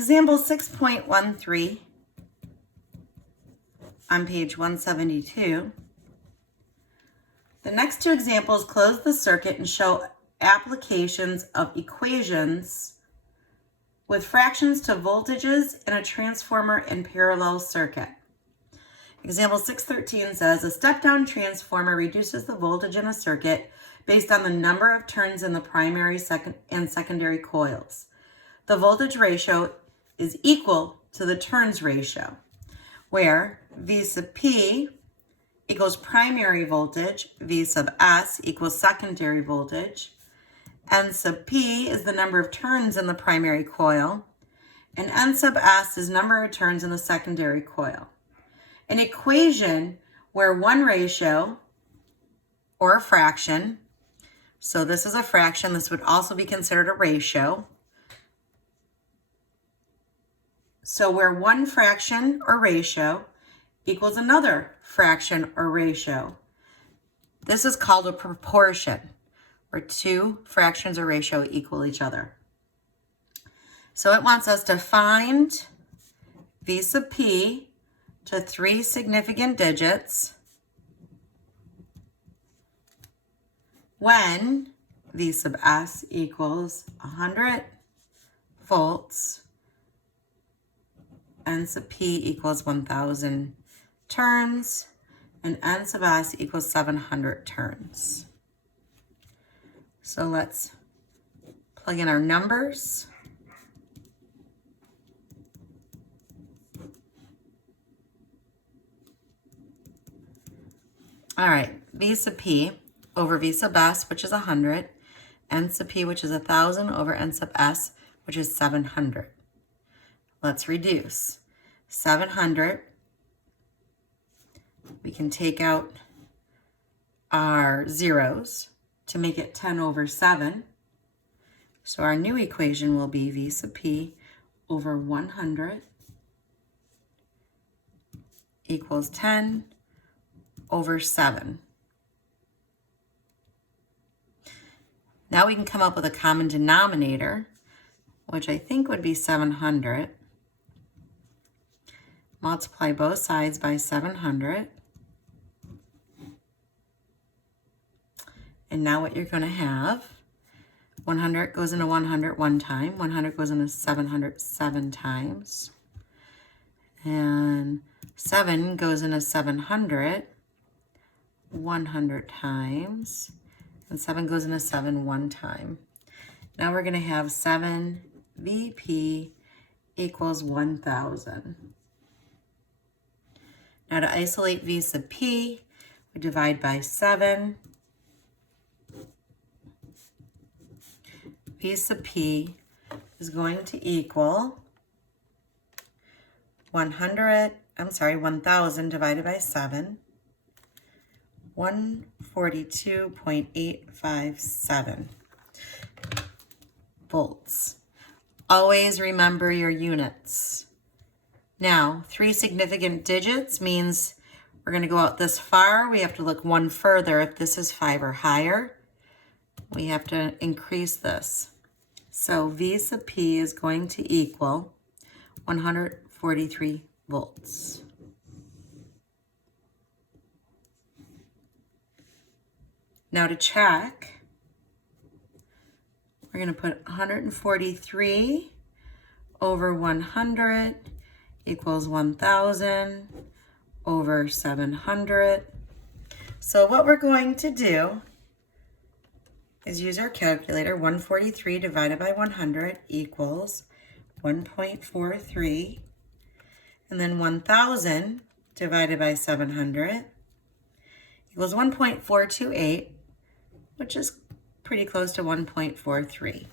Example 6.13 on page 172. The next two examples close the circuit and show applications of equations with fractions to voltages in a transformer in parallel circuit. Example 6.13 says a step-down transformer reduces the voltage in a circuit based on the number of turns in the primary and secondary coils. The voltage ratio is equal to the turns ratio, where V sub P equals primary voltage, V sub S equals secondary voltage, N sub P is the number of turns in the primary coil, and N sub S is number of turns in the secondary coil. An equation where one ratio or a fraction, so this is a fraction, this would also be considered a ratio. So where one fraction or ratio equals another fraction or ratio, this is called a proportion, where two fractions or ratio equal each other. So it wants us to find V sub P to three significant digits when V sub S equals 100 volts, N sub P equals 1,000 turns, and N sub S equals 700 turns. So let's plug in our numbers. All right, V sub P over V sub S, which is 100, N sub P, which is 1,000, over N sub S, which is 700. Let's reduce. 700, we can take out our zeros to make it 10 over 7. So our new equation will be V sub P over 100 equals 10 over 7. Now we can come up with a common denominator, which I think would be 700. Multiply both sides by 700. And now what you're going to have, 100 goes into 100 one time, 100 goes into 700 7 times, and 7 goes into 700 100 times, and 7 goes into 7 one time. Now we're going to have 7 VP equals 1,000. Now to isolate V sub P, we divide by 7. V sub P is going to equal 1,000 divided by 7, 142.857 volts. Always remember your units. Now, three significant digits means we're going to go out this far. We have to look one further. If this is 5 or higher, we have to increase this. So V sub P is going to equal 143 volts. Now to check, we're going to put 143 over 100 equals 1,000 over 700. So what we're going to do is use our calculator. 143 divided by 100 equals 1.43. And then 1,000 divided by 700 equals 1.428, which is pretty close to 1.43.